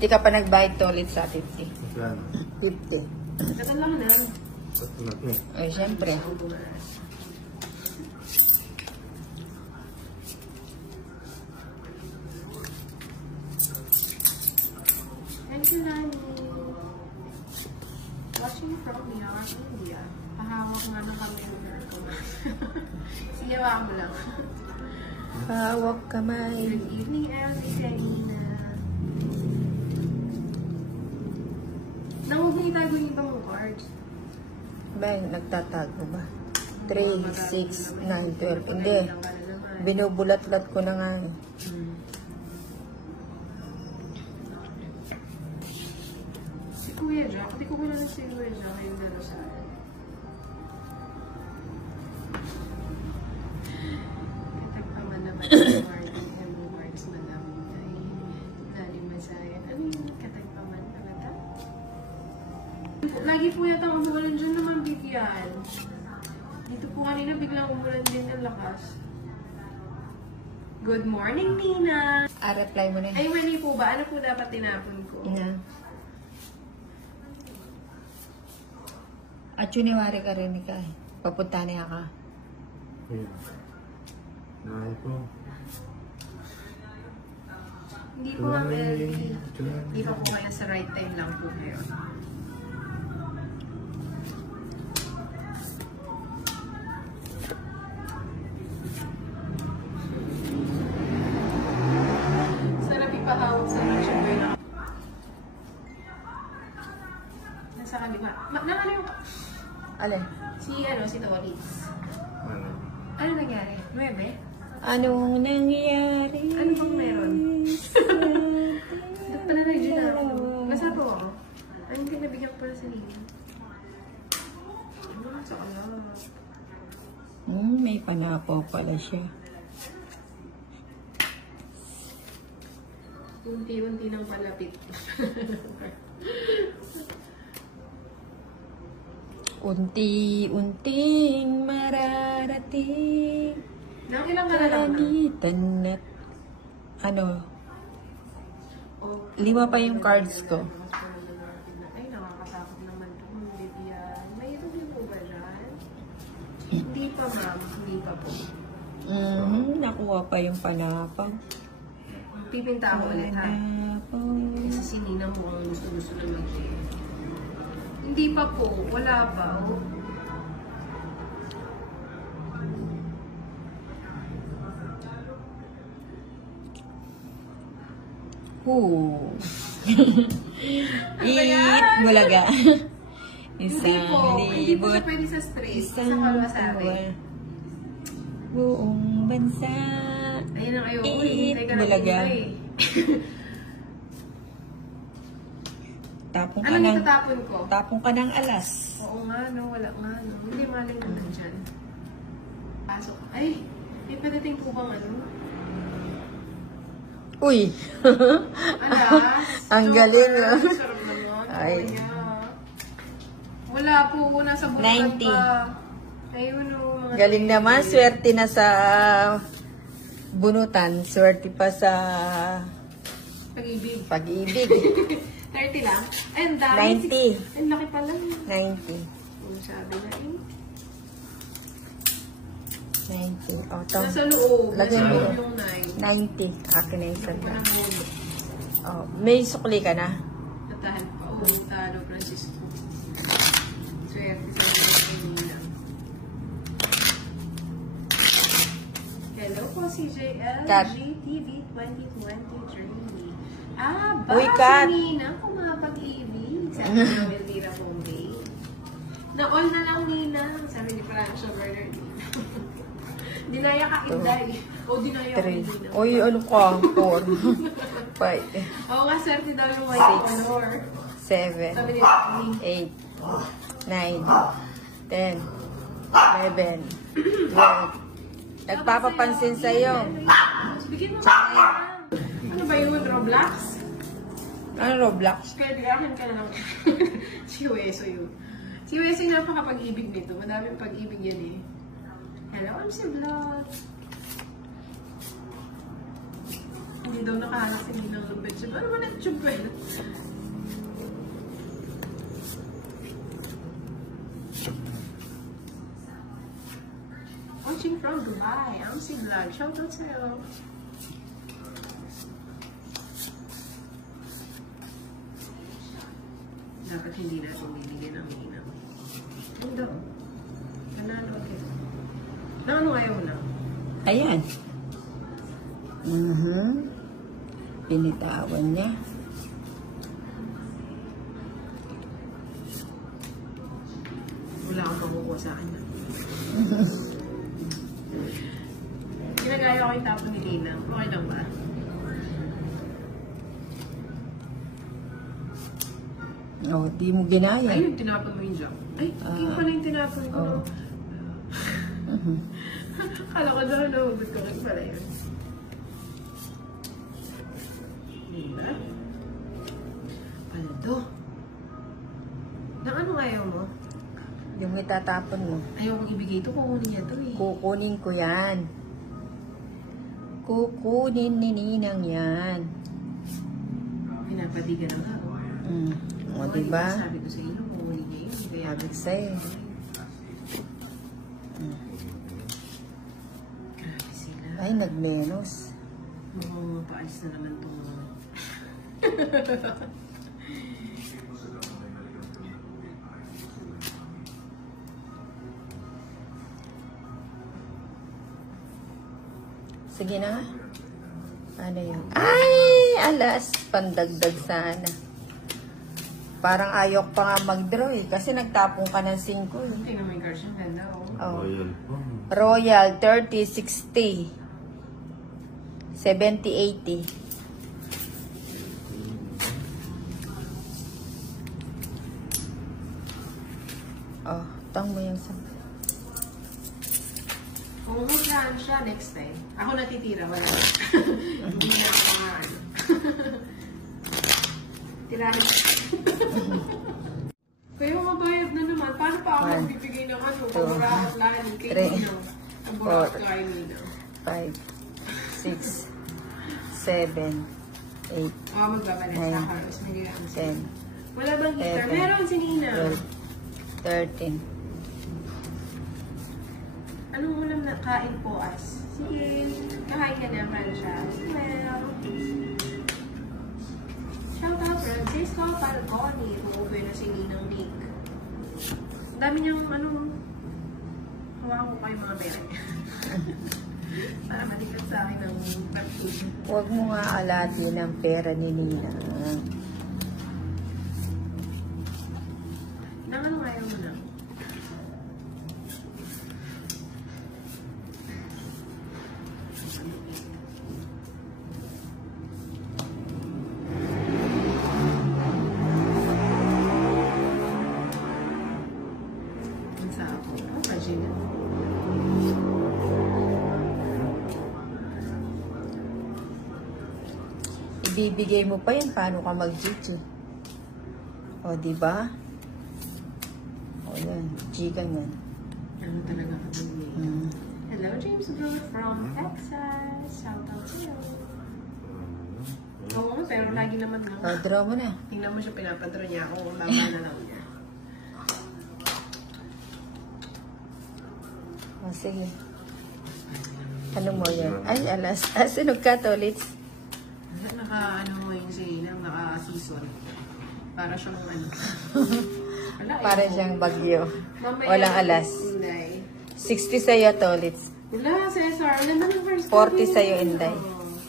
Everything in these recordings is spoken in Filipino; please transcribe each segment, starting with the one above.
50 ka pa nagbayad to ulit sa 50. 50. Ito lang na. Ay, syempre. Thank you, Nani. Watching from Myanmar, India. Pahawak nga ng computer ko. Siyawa mo lang. Hawak kamay. Good evening, Elsie Karina. Nanguhingi tayo yung ibang cards. Ba, nagtatago ba? 3, 6, 9, 12. Hindi. Binubulat-lat ko na nga. Si Kuya Jack. Hindi ko kilala si Kuya Jack. Yung naro sa akin. Katagpaman naman yung Martin and Marks Malamay. Nani Masayan. Ano yung katagpaman na nata? Lagi po yata ang umulan dyan naman bigyan. Dito po kanina biglang umulan din ng lakas. Good morning, Nina! Reply mo na. Ay, mali po ba? Ano po dapat tinapon ko? Na. At yuniwari ka rin ka. Papunta niya ka. Nahay po. Hindi po nga Hindi pa po kaya sa right time lang po ngayon. Sarap ipahawak sa YouTube na. Nasa kalima. Ano yung... Alin? Si Toris. Ano nangyari? 9? Anong nangyari? Ano bang meron? Dapat pala na-gin ako. Nasapo ako. Ay, hindi nabigyan ko pala sa Nina. Ano sa kala? May panapaw pala siya. Unti-unti nang palapit. Unti-unting mararating. Nakilang ka na lang na? Kanitan na... Ano? 5 pa yung cards ko. Ay, nakakatakot naman ito. Vivian. May ito po ba dyan? Hindi pa, ma'am. Hindi pa po. Nakuha pa yung panapaw. Pipinta ako ulit, ha? Panapaw. Kasi si Nina mukhang gusto-gusto na mag Hindi pa po. Wala pa. Oh. Eat bulaga. Hindi po. Hindi po siya pwede sa straight. Sa mawasabi. Buong bansa. Ayun ang ayaw. Eat bulaga. Tapong ka Anong ng... itatapon ko? Tapong ka ng alas. Oo nga, no. Wala nga, no. Hindi maling na nandyan. Pasok. Ay, may padating po bang ano? Uy! Alas. Ang galing, ah. Sarap naman. Ay. Wala po. Nasa bulan 90. pa. Ayun, no. Mga Galing naman. Swerte na sa bunutan. Swerte pa sa pag-ibig. pag-ibig. 30 lang? Ay, ang dami. 90. Ang laki pala. 90. Sabi na eh. 90. Oh, to. Nasa loob. Lagyan Nasa mo. loob yung 9. 90. Akin na yung sanda. Parang mulo. Oh, may sukli ka na? Natahan pa. Talo, Francisco. Swerte sa mga kanina. Hello po, CJL. Kat. GTV 2023. Ah, Uy, baka Kat. si Nina kumapag-ibig. Sabi ng Elvira Bombay. Na-all na lang, Nina. Sabi ni Francia Bernardino. Dinaya ka, Inday. O, dinaya ka, 3. Nina. Uy, ano ka? 4. 5. Oo nga, swerte daw yung white color. 7. Sabi ni Tony. 8. 9. 10. 11. 12. Nagpapapansin sa'yo. Bigyan mo ba? Ano ba yun? Roblox? Ano Roblox? Kaya digahan ka na lang. Si Weso yun. Si Weso yung napakapag-ibig nito. Madaming pag-ibig yan eh. Hello, I'm si Vlog. Hindi daw nakahanap si Ninang ng betchin. Ano man ang tube? Watching from Dubai. I'm si Vlog. Shoutout sa'yo. Dapat hindi natin bibigyan ng Ninang. Hindi. Nanalo agad. Na ano ayaw na? Ayan. Pinitawan niya. Wala akong makukuha sa akin. Ginagaya ko yung tapon ni Ninang. Okay lang ba? Oh, di mo ginaya. Ay, yung tinapon mo yung jump. Ay, yun pala yung tinapon ko. Kala ko daw nahugot ko rin pala yun. Diba? Palado. Nang ano ayaw mo? Yung itatapon mo. Ayaw kong ibigay ito. Kukunin niya ito eh. Kukunin ko yan. Kukunin ni Ninang yan. Pinapadigan na nga. O, diba? Sabi ko sa inyo, kukunin niya yun. Sabi ko sa'yo. Grabe sila. Ay, nagmenos. Mukhang paalis na naman itong Sige na. Ano yun? Ay, alas. Pandagdag sana. Parang ayok pa nga mag-draw eh. Kasi nagtapong ka ng 5 eh. tingnan mo yung cards yung ganda, oh. Oh. Royal. Royal, 30, 60. 70, 80. Oh, tang mo yung sa... Kung hulaan siya next time, ako natitira, wala. Hindi na ako mga ano. Tirahan. Kaya mabayad na naman. Paano pa ako One, magbibigay ng ano? two, Paburakat lahat kay three, Nino. Paburakat kay Nino. 5, 6, 7, 8, Oo, magbabalas Nine, sa Carlos. May gano'n siya. 10, Wala bang heater? 11, Meron si Nina. 12, 13. Anong ulam na kain po as? Sige, kahain ka naman siya. Well, shout out Francisco Falconi. Uuwi na si Ninang Nick. Ang dami niyang ano, hawakan ko kayo mga bere. Para malikat sa akin ng pag-food. Huwag mo nga alatin ang pera ni Nina. Nang ano ayaw mo na? Ang sa ako. Ang pagina. Ibibigay mo pa yan, paano ka mag-GG? O, diba? O, yan. G ka yan. Ano talaga ka ba? Mm. Hello, James Blue from Texas. Shout out to you. Oo, pero lagi naman O, lang. draw mo na. Tingnan mo siya, pinapadro niya ako. Tama na lang niya. O, sige. Ano mo yan? Ay, alas. Sunog ka, Tolits. Naka-ano mo yung si Inang, naka-season. Para siyang ano. Wala, Para eh. siyang bagyo. Mamaya, Walang alas. Inday. 60 sa'yo, Tolits. Wala, Cesar. Wala na ng first 40 sa'yo, Inday.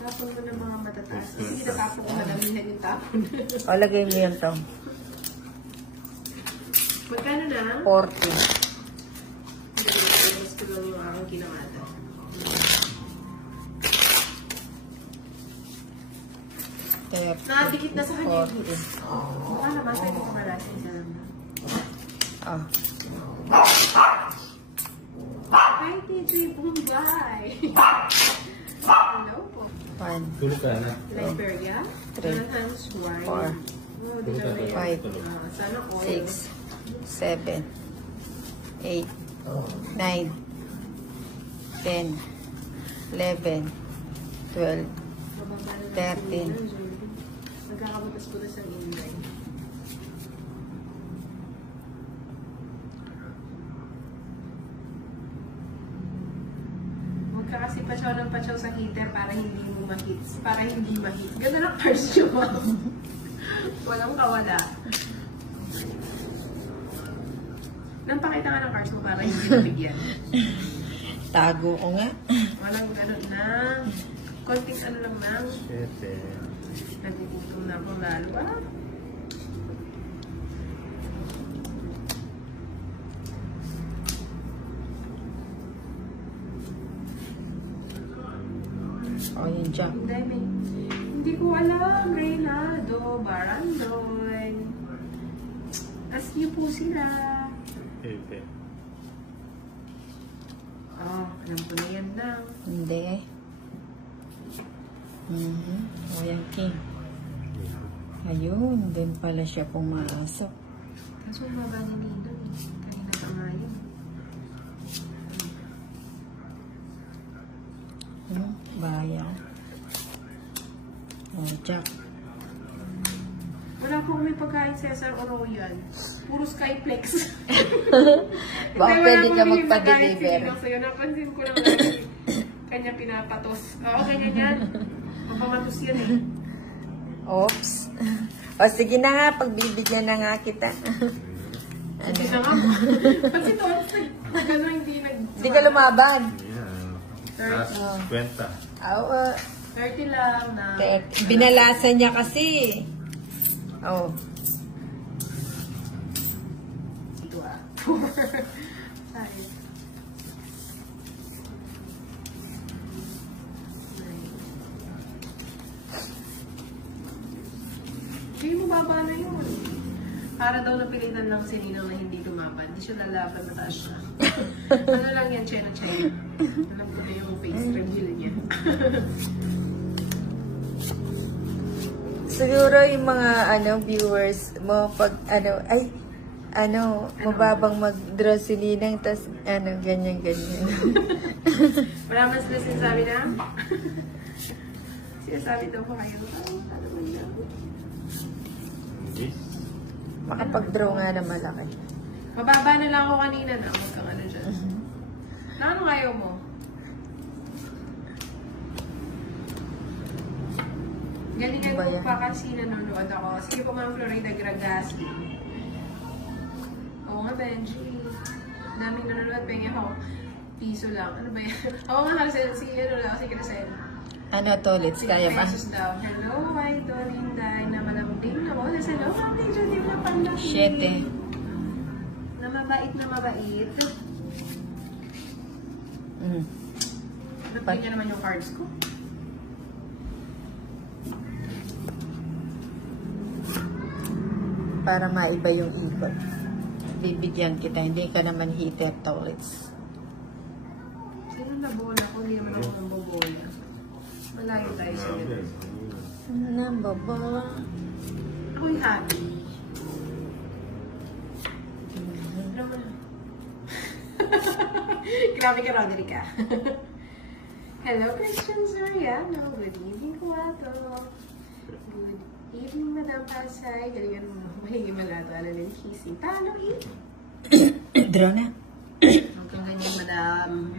Tapon mo ng mga matataas. Hindi natapon ko madamihan yung tapon. O, lagay mo yun to. Magkano na? 40. Gusto lang yung aking kinamata. Nakadikit na sa kanya yung hits. Mukha naman, pwede ko malasin siya lang. Oh. Hi, TJ Bungay! Hello po. 1, Tulog ka na. Liberia? Three, Jonathan Swine. 4, Oh, di na yan. 5, Sana all. 6, 7, 8, 9, 10, 11, 12, Pababa na 13. Nagkakabutas-butas ang Inday. Huwag ka kasi patsaw ng patsaw sa heater para hindi mo ma-hits. Para hindi ma-hits. Ganda ng cars nyo, ma'am. Walang kawala. Nang pakita nga ng cars mo para hindi mabigyan. Tago ko nga. Walang ano na. Konting ano lang na. Nagugutom na ako lalo. Ah. O, yun dyan. Hindi ko alam. Reynaldo, Barandoy. As niyo po sila. Oh, alam ko na yan lang. Hindi. O, yan, King. Ayun, din pala siya pumasok. Kaso baba ni Nino. Kanina pa nga yun. Bayan. O, Jack. Wala po kami pagkain Cesar o Royal. Puro Skyplex. Baka Dahil pwede wala ka po kami pagkain magpa-deliver. sinilang sa'yo. Napansin ko lang na kanya pinapatos. Oo, ganyan yan. Mapamatos yan eh. Oops. O, sige na nga, pagbibigyan na nga kita. Hindi na nga. Kasi todos gano'n hindi nag... Hindi ka lumaban. Yeah. Kwenta. Oo. 30 lang na... Binalasan niya kasi. Oh. Ito ah. 4, 5, 9. Hindi mo baba na yun. Para daw napilitan lang si Ninang na hindi lumaban. Hindi siya lalaban, mataas siya. Ano lang yan, Chena. Alam ko na yung face reveal niya. Siguro yung mga viewers mo pag mababang mag-draw si Ninang tas ganyan. Wala man sila sinasabi na? Sinasabi daw ko kayo. Ano man yan? Yes. Makapag-draw nga na malaki. Mababa na lang ako kanina na. Huwag kang ano dyan. Na anong ayaw mo? Galingan Ano ba mo yan? pa kasi nanonood ako. Sige po Ma'am Florida Gragasi. Oo nga, Benji. Daming nanonood. Pengi ako. Piso lang. Ano ba yan? Oo nga, si ano lang. Si Crescent. Ano to, let's kaya ba? Pesos daw. Hello, Idol Inday. Na malambing na mo. Hello, Ma'am Legion. Di na panlaki. 7. Na mabait na mabait. Ba't ganyan naman yung cards ko? Para maiba yung ikot. Bibigyan kita, hindi ka naman heater toilets. Sino na bola ko? Hindi naman ako nambobola. Malayo tayo sa ganun. Nababa. Ako'y happy. Ano mo na? Grabe ka, Roderica. Hello, Christian Soriano. Good evening, Kuwato. Good evening, Madam Pasay. Galingan mo. Mahiging malato. Alalin, kissing. Talo, eh. Draw na. Huwag kang ganyan, Madam.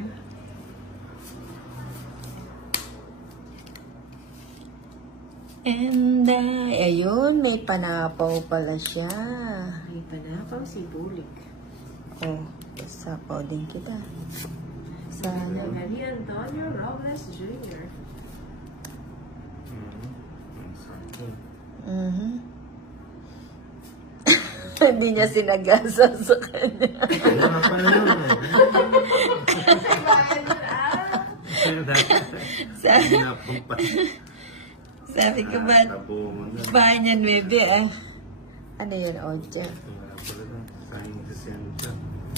And ayun, may panapaw pala siya. May panapaw si Bulik. Oh, sapaw din kita. Sana. Gani Antonio Robles Jr. Hindi niya sinagasa sa kanya. Wala pa na yun eh. Sabi ko ba, bahay niyan, bebe, eh. Ano yun, Oja?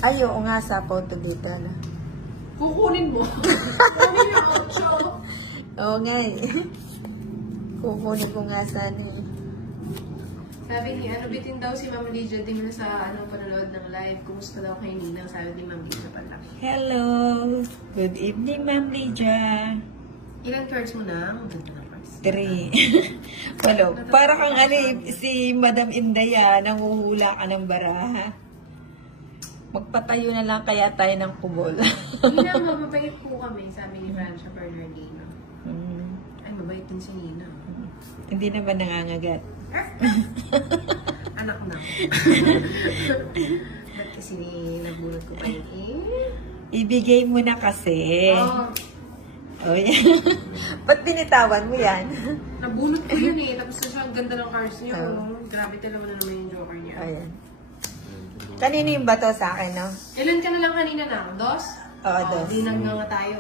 Ay, oo nga, sapaw to dito, ano? Kukunin mo. Kukunin yung outro. Oo nga, eh. Kukunin ko nga sana, eh. Sabi ni, bitin daw si Ma'am Lydia din sa panonood ng live. Kumusta daw kay Ninang? Sabi ni Ma'am Lydia pala. Hello. Good evening, Ma'am Lydia. Ilang cards mo na? Ang ganda ng cards. 3. Walo. Para kang ano si Madam Indaya, nanguhula ka ng baraha. Magpatayo na lang kaya tayo ng kubol. Hindi na, mababait po kami, sabi ni Francia Bernardino. Ay, mabait din si Nina. Hindi naman nangangagat. Anak na. Ba't kasi nabulot ko kayo Ibigay mo na kasi. Oh, Oh, yan. Ba't binitawan mo yan? nabulot ko yun Tapos na siya, ang ganda ng cards niyo. Oh. Grabe talaga naman yung joker niya. Ayan. Kanino yung bato sa akin, no? Ilan ka na lang kanina na? 2? Oo, 2. Di nga tayo.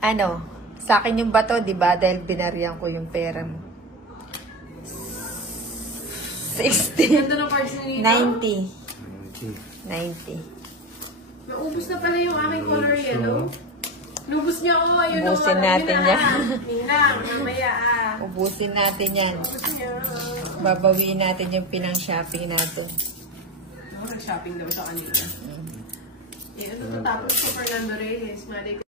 Ano? Sa akin yung bato, di ba? Dahil binarihan ko yung pera mo. 60. Ganda ng cards ni Nina. 90. Naubos na pala yung aking color yellow. Lubos niya ako. Ayun ang Ubusin natin yan. Nina, mamaya Ubusin natin yan. Ubusin niya. Babawiin natin yung pinang-shopping natin. Nag-shopping daw siya kanina. Ano to tapos sa Fernando Reyes. Mali